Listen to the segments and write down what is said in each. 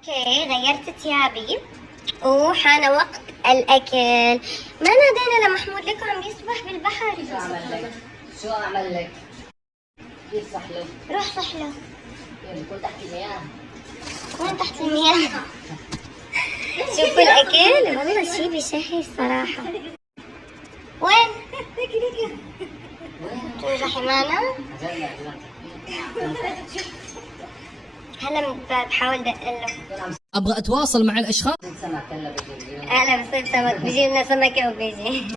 اوكي غيرت ثيابي وحان وقت الاكل. ما نادينا لمحمود لكم عم يسبح بالبحر. شو عمل لك؟ شو عمل لك؟ كيف صح له؟ روح صح له. يكون تحت المياه. وين تحت المياه؟ شوفوا الاكل والله شي بشهي صراحة. وين؟ تروحي معنا؟ هلا بحاول دقله. ابغى اتواصل مع الاشخاص. هلا بصير سمك بيجي لنا سمكة وبيجي.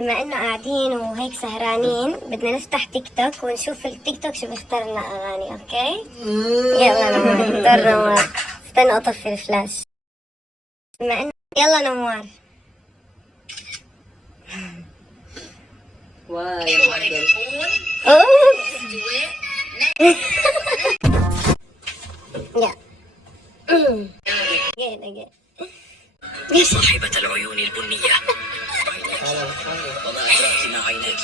بما انه قاعدين وهيك سهرانين بدنا نفتح تيك توك ونشوف التيك توك شو بيختار لنا اغاني. اوكي يلا نوار اختار نوار. استنى اطفي الفلاش. بما انه يلا نوار. واي اوف يا جيد صاحبة العيون البنية وما أحلى مع عينيك.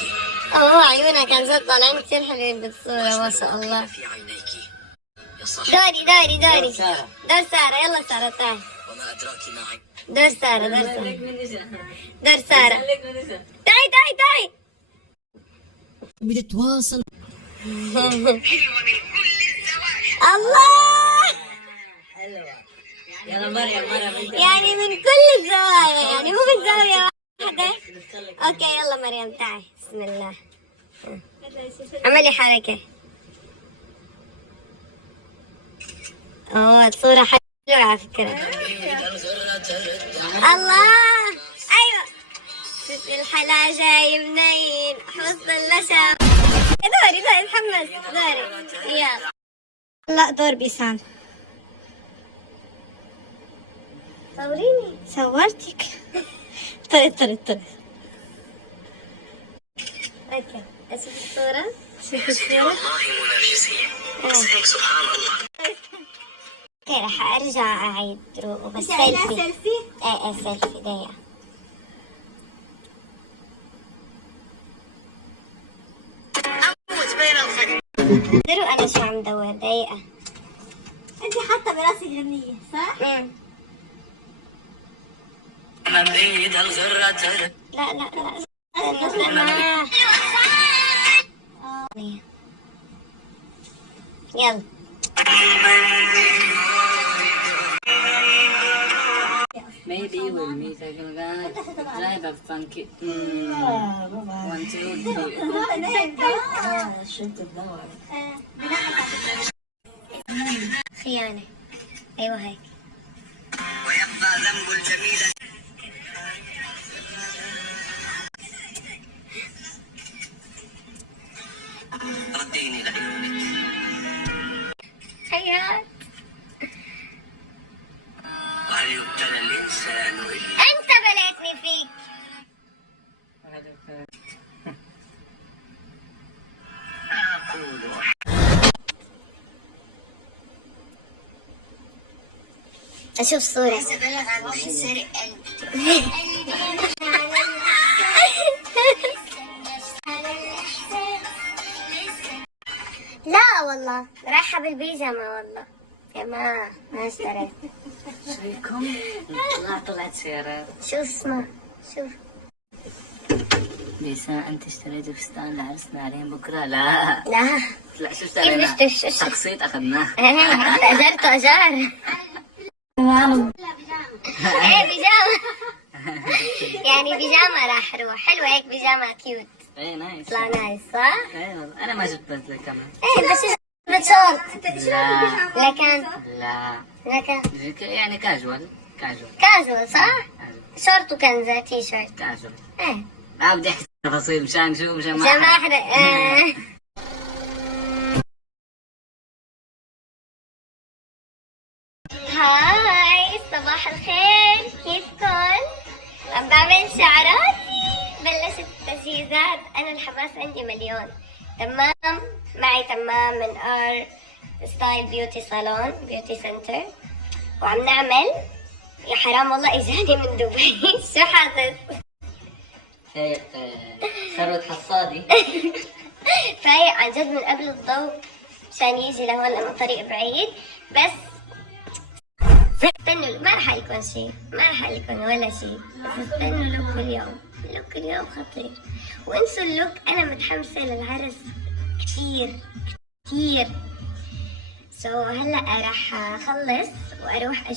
عيونك عن جد طالعين كثير حلوين بالصورة ما شاء الله. في عينيك يا صاحبة. دوري دور سارة. دور سارة. يلا سارة تعي. وما أدراك ما عينيك. دور سارة دور سارة. تعي بتتواصل. الله حلوة. يلا مريم يعني من كل الزوايا، يعني مو من زاوية واحدة. اوكي يلا مريم تعي. بسم الله. عملي حركة. الصورة حلوة على فكرة. الله ايوه ست الحلا جاي منين حوض اللشا. دوري اتحمس دوري. يلا لا دور بيسان. صوريني. صورتك. طلعت. اوكي اشوف الصورة. شوف الصورة. والله مو نرجسية بس هيك سبحان الله. اوكي راح ارجع اعيد بس سيلفي. ايه سيلفي دقيقة. دروا انا شو عم دور. دقيقة. انت حاطة براسك غنية صح؟ أنا بعيد هالغرة. لا يلا Maybe we'll meet again. Drive a funky. 1 2 3. شلت الدور. خيانة. ايوه هيك. ويبقى ذنب الجميل. رديني لعيونك. حياة. وهل يبتلى الإنسان إلا انت بليتني فيك. أقول اشوف صورة. لا والله رايحة بالبيجامة والله. يا ما اشتريت. شويكم طلعت سيارات. شوف اسمه شوف. ليسا انت اشتريت فستان لعرسنا عليهم بكره؟ لا لا شو اشترينا؟ كيف تقسيط اخذناه. اجرت اجار. ايه بيجامة. يعني بيجامة راح اروح. حلوة هيك بيجامة كيوت. ايه نايس. طلع نايس صح؟ ايه والله انا ما جبت بدله كمان. ايه بس بشورت. لا لكن يعني كاجوال كاجوال صح؟ شورت وكنزة تي شيرت. كاجوال. ايه ما بدي احكي تفاصيل مشان شو مشان عشان ما احرق. هاي صباح الخير كيفكن؟ عم بعمل شعراتي. بلشت التجهيزات. انا الحماس عندي مليون. تمام معي تمام من ار ستايل بيوتي صالون بيوتي سنتر. وعم نعمل يا حرام والله اجاني من دبي. شو حاسس؟ هيك ثروت حصادي. فايق عن جد من قبل الضوء مشان يجي لهون لانه طريق بعيد. بس استنوا، ما راح لكم شيء، ما راح لكم ولا شيء، بس استنوا لوك اليوم. لوك اليوم خطير. وانسوا اللوك، انا متحمسه للعرس كثير كثير. هلا راح اخلص واروح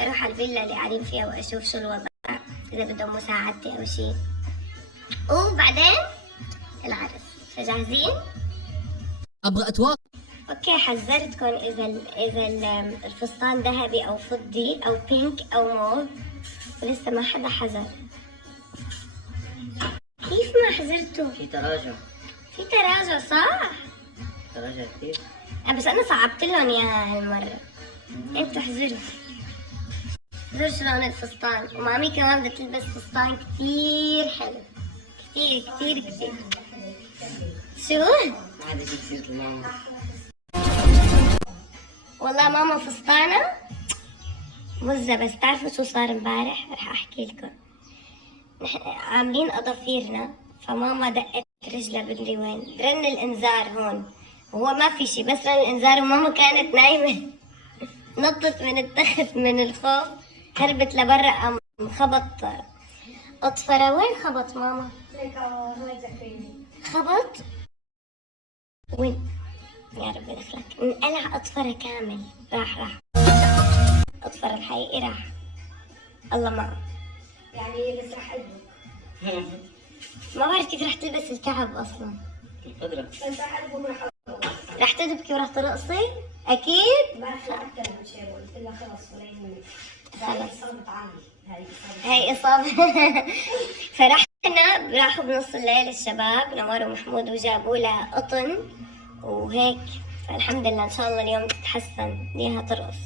اروح على الفيلا اللي قاعدين فيها واشوف شو الوضع، اذا بدهم مساعدتي او شيء، وبعدين العرس. فجاهزين؟ ابغى اتواصل. اوكي، حذرتكم اذا الفستان ذهبي او فضي او بينك او موف، ولسه ما حدا حذر. كيف ما حذرتوا؟ في تراجع. في تراجع صح؟ تراجع كثير. بس انا صعبت لهم اياها هالمره. انتوا احذروا شلون الفستان. ومامي كمان بدها تلبس فستان كثير حلو، كثير كثير كثير. شو؟ ما حدا يجيب سيرة الماما. والله ماما فستانة مزة. بس تعرفوا شو صار امبارح؟ رح احكي لكم. نحن عاملين اظافيرنا، فماما دقت رجلها بدري وين، رن الانذار هون، وهو ما في شي، بس رن الانذار وماما كانت نايمة. نطت من التخت من الخوف، هربت لبرا، قام خبط اطفرة. وين خبط ماما؟ خبط وين؟ يا رب دخلك. انقلع اطفرة كامل. راح اطفر الحقيقي راح. الله معه. يعني بس راح ادبك. ما بعرف كيف راح تلبس الكعب اصلا. قدرة. راح تدبكي وراح ترقصي؟ اكيد؟ خلص. هاي إصابة. راحوا بنص الليل الشباب نوار ومحمود وجابوا لها قطن وهيك. فالحمد لله إن شاء الله اليوم تتحسن ليها ترقص.